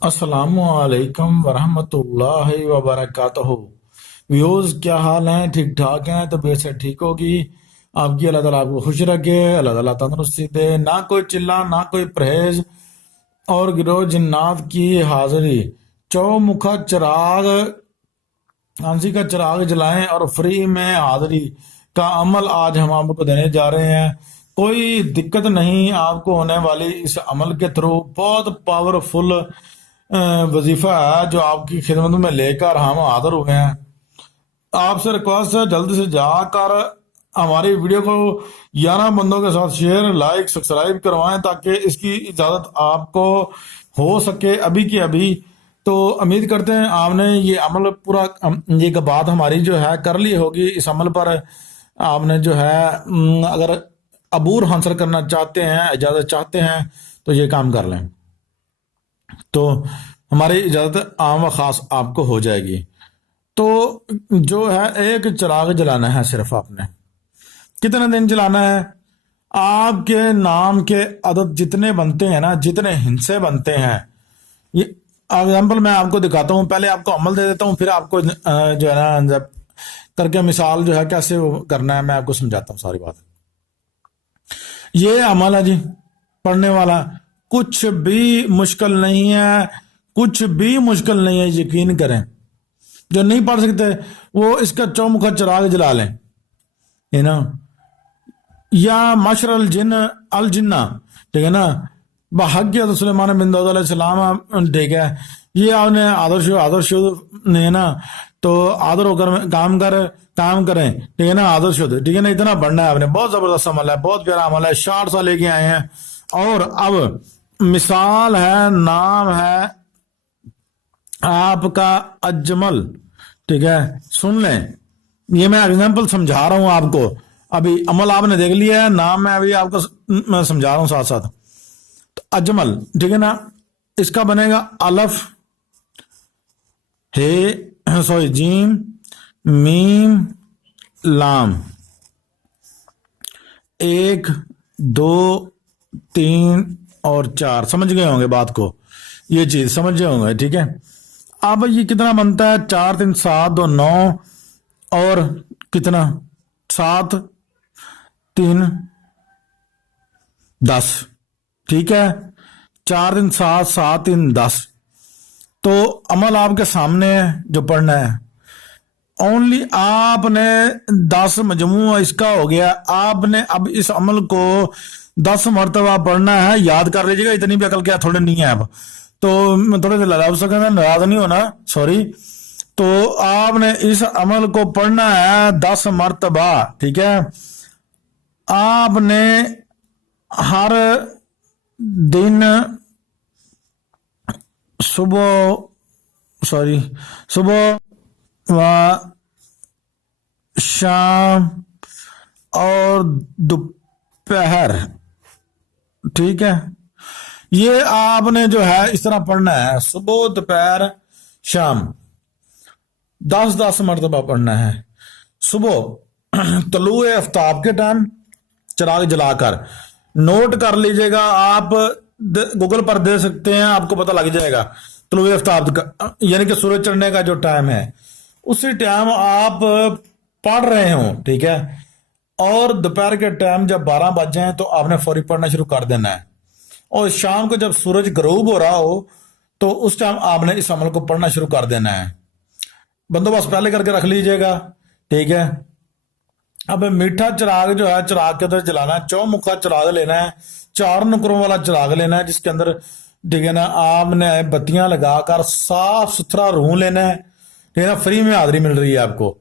السلام علیکم ورحمۃ اللہ وبرکاتہ۔ ویوز کیا حال ہیں؟ ٹھیک ٹھاک ہیں؟ تو بے سے ٹھیک ہوگی آپ کی۔ اللہ تعالیٰ آپ کو خوش رکھے، اللہ تعالیٰ تندرستی دے، نہ کوئی چلا نہ کوئی پرہیز، اور گروہ جنات کی حاضری۔ چومکھا چراغ، ہنسی کا چراغ جلائیں اور فری میں حاضری کا عمل آج ہم آپ کو دینے جا رہے ہیں۔ کوئی دقت نہیں آپ کو ہونے والی اس عمل کے تھرو۔ بہت پاورفل وظیفہ ہے جو آپ کی خدمت میں لے کر ہم حاضر ہوئے ہیں۔ آپ سے ریکویسٹ ہے جلدی سے جا کر ہماری ویڈیو کو 11 بندوں کے ساتھ شیئر، لائک، سبسکرائب کروائیں تاکہ اس کی اجازت آپ کو ہو سکے ابھی کی ابھی۔ تو امید کرتے ہیں آپ نے یہ عمل پورا، یہ بات ہماری جو ہے کر لی ہوگی۔ اس عمل پر آپ نے جو ہے اگر عبور حاصل کرنا چاہتے ہیں، اجازت چاہتے ہیں تو یہ کام کر لیں، تو ہماری اجازت عام و خاص آپ کو ہو جائے گی۔ تو جو ہے ایک چراغ جلانا ہے صرف آپ نے۔ کتنے دن جلانا ہے؟ آپ کے نام کے عدد جتنے بنتے ہیں نا، جتنے ہندسے بنتے ہیں، یہ اگزامپل میں آپ کو دکھاتا ہوں۔ پہلے آپ کو عمل دے دیتا ہوں، پھر آپ کو جو ہے نا جب کر کے مثال جو ہے کیسے کرنا ہے میں آپ کو سمجھاتا ہوں ساری بات۔ یہ عمل ہے جی پڑھنے والا، کچھ بھی مشکل نہیں ہے، کچھ بھی مشکل نہیں ہے، یقین کریں۔ جو نہیں پڑھ سکتے وہ اس کا چومکھا چراغ جلا لیں، ہے نا، یا مشر الجن الجنہ، ٹھیک ہے نا، بحق سلیمان بن داؤد علیہ السلام، ٹھیک ہے۔ یہ آپ نے آدر ہے نا، تو آدر ہو کر کام کریں، ٹھیک ہے نا، آدر شد، ٹھیک ہے نا، اتنا بڑھنا ہے آپ نے۔ بہت زبردست عمل ہے، بہت پیارا عمل ہے، 60 سال لے کے آئے ہیں۔ اور اب مثال ہے، نام ہے آپ کا اجمل، ٹھیک ہے، سن لیں، یہ میں اگزامپل سمجھا رہا ہوں آپ کو۔ ابھی عمل آپ نے دیکھ لیا ہے، نام میں ابھی آپ کو میں سمجھا رہا ہوں ساتھ ساتھ۔ تو اجمل، ٹھیک ہے نا، اس کا بنے گا الف جیم میم لام، 1 2 3 اور 4، سمجھ گئے ہوں گے بات کو، یہ چیز سمجھ گئے ہوں گے، ٹھیک ہے۔ اب یہ کتنا بنتا ہے؟ 4 3 7 2 9، اور کتنا 7 3 10، ٹھیک ہے، 4 3 7 7 3 10۔ تو عمل آپ کے سامنے ہے جو پڑھنا ہے۔ اونلی آپ نے 10 مجموعہ اس کا ہو گیا، آپ نے اب اس عمل کو 10 مرتبہ پڑھنا ہے۔ یاد کر لیجیے گا، اتنی بھی عقل کیا تھوڑے نہیں ہے اب تو، میں تھوڑے سے لفظ سکتا ناراض نہیں ہونا، سوری۔ تو آپ نے اس عمل کو پڑھنا ہے 10 مرتبہ، ٹھیک ہے۔ آپ نے ہر دن صبح و شام اور دوپہر، ٹھیک ہے، یہ آپ نے جو ہے اس طرح پڑھنا ہے، صبح دوپہر شام 10 10 مرتبہ پڑھنا ہے۔ صبح طلوع آفتاب کے ٹائم چراغ جلا کر، نوٹ کر لیجئے گا، آپ گوگل پر دے سکتے ہیں، آپ کو پتہ لگ جائے گا طلوع آفتاب کا، یعنی کہ سورج چڑھنے کا جو ٹائم ہے، اسی ٹائم آپ پڑھ رہے ہوں، ٹھیک ہے۔ اور دوپہر کے ٹائم جب 12 بج جائیں تو آپ نے فوری پڑھنا شروع کر دینا ہے۔ اور شام کو جب سورج غروب ہو رہا ہو تو اس ٹائم آپ نے اس عمل کو پڑھنا شروع کر دینا ہے۔ بندوبست پہلے کر کے رکھ لیجئے گا، ٹھیک ہے۔ اب میٹھا چراغ جو ہے چراغ کے اندر جلانا ہے، چومکھا چراغ لینا ہے، 4 نکروں والا چراغ لینا ہے، جس کے اندر، ٹھیک ہے نا، آپ نے بتیاں لگا کر صاف ستھرا روح لینا ہے، ٹھیک ہے نا، فری میں حاضری مل رہی ہے آپ کو،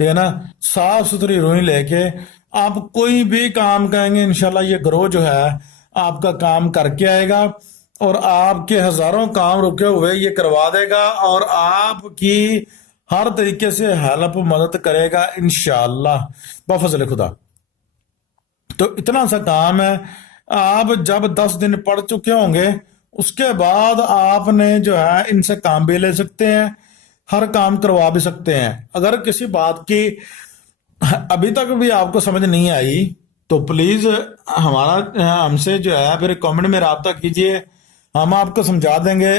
ٹھیک ہے نا۔ صاف ستھری روح لے کے آپ کوئی بھی کام کہیں گے، انشاءاللہ یہ گروہ جو ہے آپ کا کام کر کے آئے گا، اور آپ کے ہزاروں کام رکے ہوئے یہ کروا دے گا، اور آپ کی ہر طریقے سے ہیلپ مدد کرے گا انشاءاللہ بفضل خدا۔ تو اتنا سا کام ہے۔ آپ جب 10 دن پڑھ چکے ہوں گے اس کے بعد آپ نے جو ہے ان سے کام بھی لے سکتے ہیں، ہر کام کروا بھی سکتے ہیں۔ اگر کسی بات کی ابھی تک بھی آپ کو سمجھ نہیں آئی تو پلیز ہم سے جو ہے پھر کامنٹ میں رابطہ کیجئے، ہم آپ کو سمجھا دیں گے۔